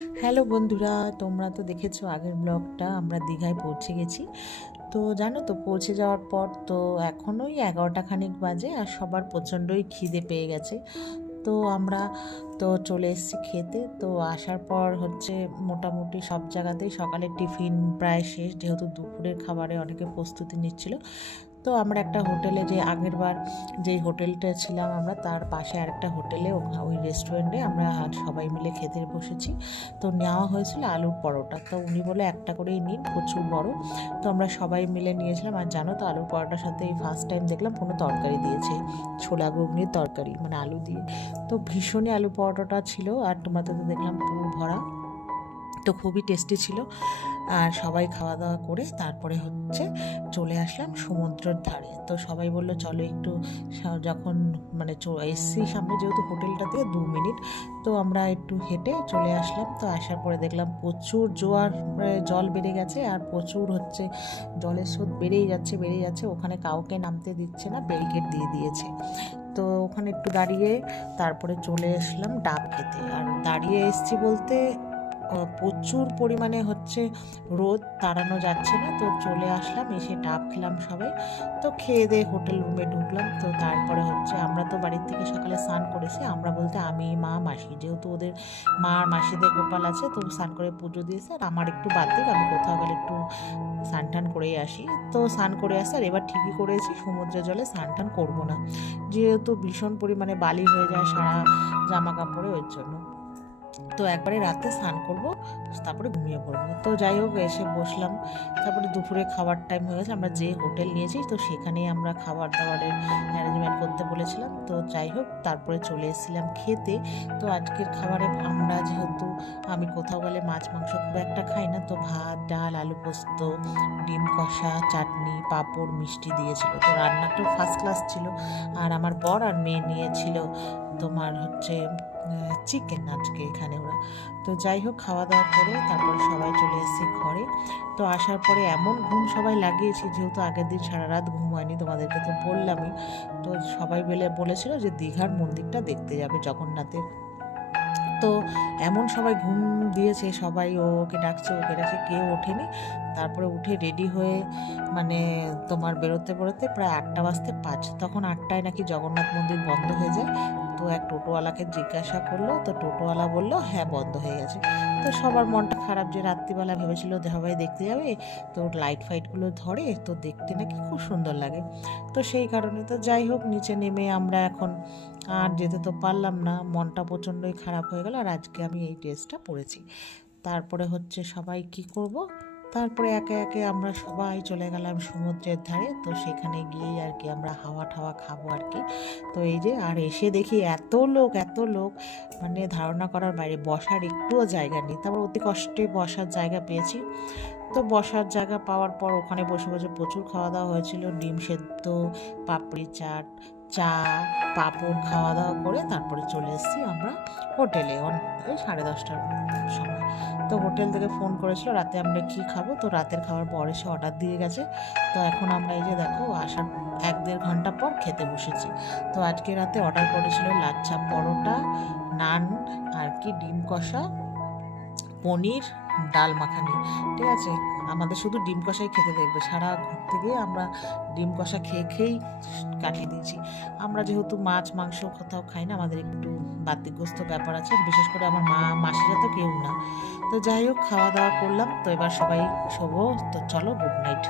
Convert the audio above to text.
Hello বন্ধুরা, তোমরা তো দেখেছো আগের ব্লগটা। আমরা দীঘায় পৌঁছে গেছি। তো জানো তো, পৌঁছে যাওয়ার পর তো এখনোই 11টা খানিক বাজে আর সবার প্রচণ্ডই খিদে পেয়ে গেছে। তো আমরা তো চলে এসেছি খেতে। তো আসার পর হচ্ছে মোটামুটি সব জায়গাতেই সকালের টিফিন প্রায় শেষ, যেহেতু দুপুরের খাবারে অনেকে প্রস্তুতি নিচ্ছিল। তো আমরা একটা হোটেলে, যে আগের বার যেই হোটেলটা ছিলাম আমরা তার পাশে আরেকটা হোটেলে, ওই রেস্টুরেন্টে আমরা সবাই মিলে খেতে বসেছি। তো নেওয়া হয়েছিল আলুর পরোটা। তো উনি বলে একটা করেই নিন, প্রচুর বড়। তো আমরা সবাই মিলে নিয়েছিলাম। আর জানো তো, আলুর পরোটার সাথে এই ফার্স্ট টাইম দেখলাম কোনো তরকারি দিয়েছে, ছোলা ঘুগনির তরকারি, মানে আলু দিয়ে। তো ভীষণই আলু পরোটাটা ছিল। আর তোমাদের তো দেখলাম পুরো ভরা। তো খুবই টেস্টি ছিল। আর সবাই খাওয়া দাওয়া করে তারপরে হচ্ছে চলে আসলাম সমুদ্রের ধারে। তো সবাই বললো চলো একটু, যখন মানে এসছি সামনে, যেহেতু হোটেলটা থেকে 2 মিনিট, তো আমরা একটু হেঁটে চলে আসলাম। তো আসার পরে দেখলাম প্রচুর জোয়ার, জল বেড়ে গেছে আর প্রচুর হচ্ছে জলের স্রোত বেড়েই যাচ্ছে। ওখানে কাউকে নামতে দিচ্ছে না, ব্যারিকেড দিয়ে দিয়েছে। তো ওখানে একটু দাঁড়িয়ে তারপরে চলে আসলাম ডাব খেতে। আর দাঁড়িয়ে এসছি বলতে, প্রচুর পরিমাণে হচ্ছে রোদ, তাড়ানো যাচ্ছে না। তো চলে আসলাম, এসে ডাব খেলাম সবাই। তো খেয়ে দিয়ে হোটেল রুমে ঢুকলাম। তো তারপরে হচ্ছে আমরা তো বাড়ির থেকে সকালে স্নান করেছি, আমরা বলতে আমি, মা, মাসি, যেহেতু ওদের মা আর মাসিদের গোপাল আছে, তো স্নান করে পুজো দিয়েছে। আর আমার একটু বাদ দিক, আমি কোথাও গেলে একটু স্নান টান করেই আসি। তো স্নান করে আসি। আর এবার ঠিকই করেছি, সমুদ্রের জলে স্নান টান করবো না, যেহেতু ভীষণ পরিমাণে বালি হয়ে যায় সারা জামা কাপড়ে, ওই জন্য। তো একবারে রাতে স্নান করব, তারপরে ঘুমিয়ে পড়বো। তো যাই হোক, এসে বসলাম। তারপরে দুপুরে খাবার টাইম হয়ে গেছে। আমরা যে হোটেল নিয়েছি, তো সেখানেই আমরা খাবার দাবারের অ্যারেঞ্জমেন্ট করতে বলেছিলাম। তো যাই হোক, তারপরে চলে এসেছিলাম খেতে। তো আজকের খাবারে আমরা, যেহেতু আমি কোথাও গেলে মাছ মাংস খুব একটা খাই না, তো ভাত, ডাল, আলু পোস্ত, ডিম কষা, চাটনি, পাঁপড়, মিষ্টি দিয়েছিল। তো রান্নাটাও ফার্স্ট ক্লাস ছিল। আর আমার বর আর মেয়ে নিয়েছিল তোমার হচ্ছে চিকেন আজকে এখানে ওরা। তো যাই হোক, খাওয়া দাওয়া করে তারপরে সবাই চলে এসেছি ঘরে। তো আসার পরে এমন ঘুম সবাই লাগিয়েছি, যেহেতু আগের দিন সারা রাত ঘুম হয়নি, তোমাদেরকে তো বললামই। তো সবাই বলেছিল যে দীঘার মন্দিরটা দেখতে যাবে, জগন্নাথের। তো এমন সবাই ঘুম দিয়েছে, সবাই ওকে ডাকছে ওকে ডাকছে, কেউ ওঠেনি। তারপরে উঠে রেডি হয়ে, মানে তোমার বেরোতে বেরোতে প্রায় 8টা বাজতে 5, তখন 8টায় নাকি জগন্নাথ মন্দির বন্ধ হয়ে যায়। তো এক টোটোওয়ালাকে জিজ্ঞাসা করলো, তো টোটোওয়ালা বললো হ্যাঁ, বন্ধ হয়ে গেছে। তো সবার মনটা খারাপ, যে রাত্রিবেলা ভেবেছিল সবাই দেখতে যাবে, তো লাইট ফাইটগুলো ধরে, তো দেখতে নাকি খুব সুন্দর লাগে। তো সেই কারণে, তো যাই হোক, নিচে নেমে আমরা এখন আর যেতে তো পারলাম না, মনটা প্রচণ্ডই খারাপ হয়ে গেল। আর আজকে আমি এই ড্রেসটা পরেছি। তারপরে হচ্ছে সবাই কি করব, তারপরে একে একে আমরা সবাই চলে গেলাম সমুদ্রের ধারে। তো সেখানে গিয়েই আর কি আমরা হাওয়া ঠাওয়া খাবো আর কি। তো এই যে, আর এসে দেখি এত লোক, মানে ধারণা করার বাইরে, বসার একটুও জায়গা নেই। তারপর অতি কষ্টে বসার জায়গা পেয়েছি। তো বসার জায়গা পাওয়ার পর ওখানে বসে বসে প্রচুর খাওয়া দাওয়া হয়েছিল, ডিম সেদ্ধ, পাপড়ি চাট, চা, পাঁপড়, খাওয়া দাওয়া করে তারপরে চলে এসেছি আমরা হোটেলে ওই 10:30টার সময়। তো হোটেল থেকে ফোন করেছিল রাতে আমরা কি খাবো। তো রাতের খাবার পর এসে অর্ডার দিয়ে গেছে। তো এখন আমরা এই যে দেখো, আসার 1-1.5 ঘন্টা পর খেতে বসেছি। তো আজকে রাতে অর্ডার করেছিল লাচ্ছা পরোটা, নান, আর কি ডিম কষা, পনির, ডাল মাখানি। ঠিক আছে, আমাদের শুধু ডিম কষাই খেতে দেখবে। সারা ঘুরতে গিয়ে আমরা ডিম কষা খেয়েই কাটিয়ে দিয়েছি। আমরা যেহেতু মাছ মাংস কোথাও খাই না, আমাদের একটু বাতিগ্রস্ত ব্যাপার আছে, বিশেষ করে আমার মা মাসিরা তো কেউ না। তো যাই হোক, খাওয়া দাওয়া করলাম। তো এবার সবাই শোবো। তো চলো, গুড নাইট।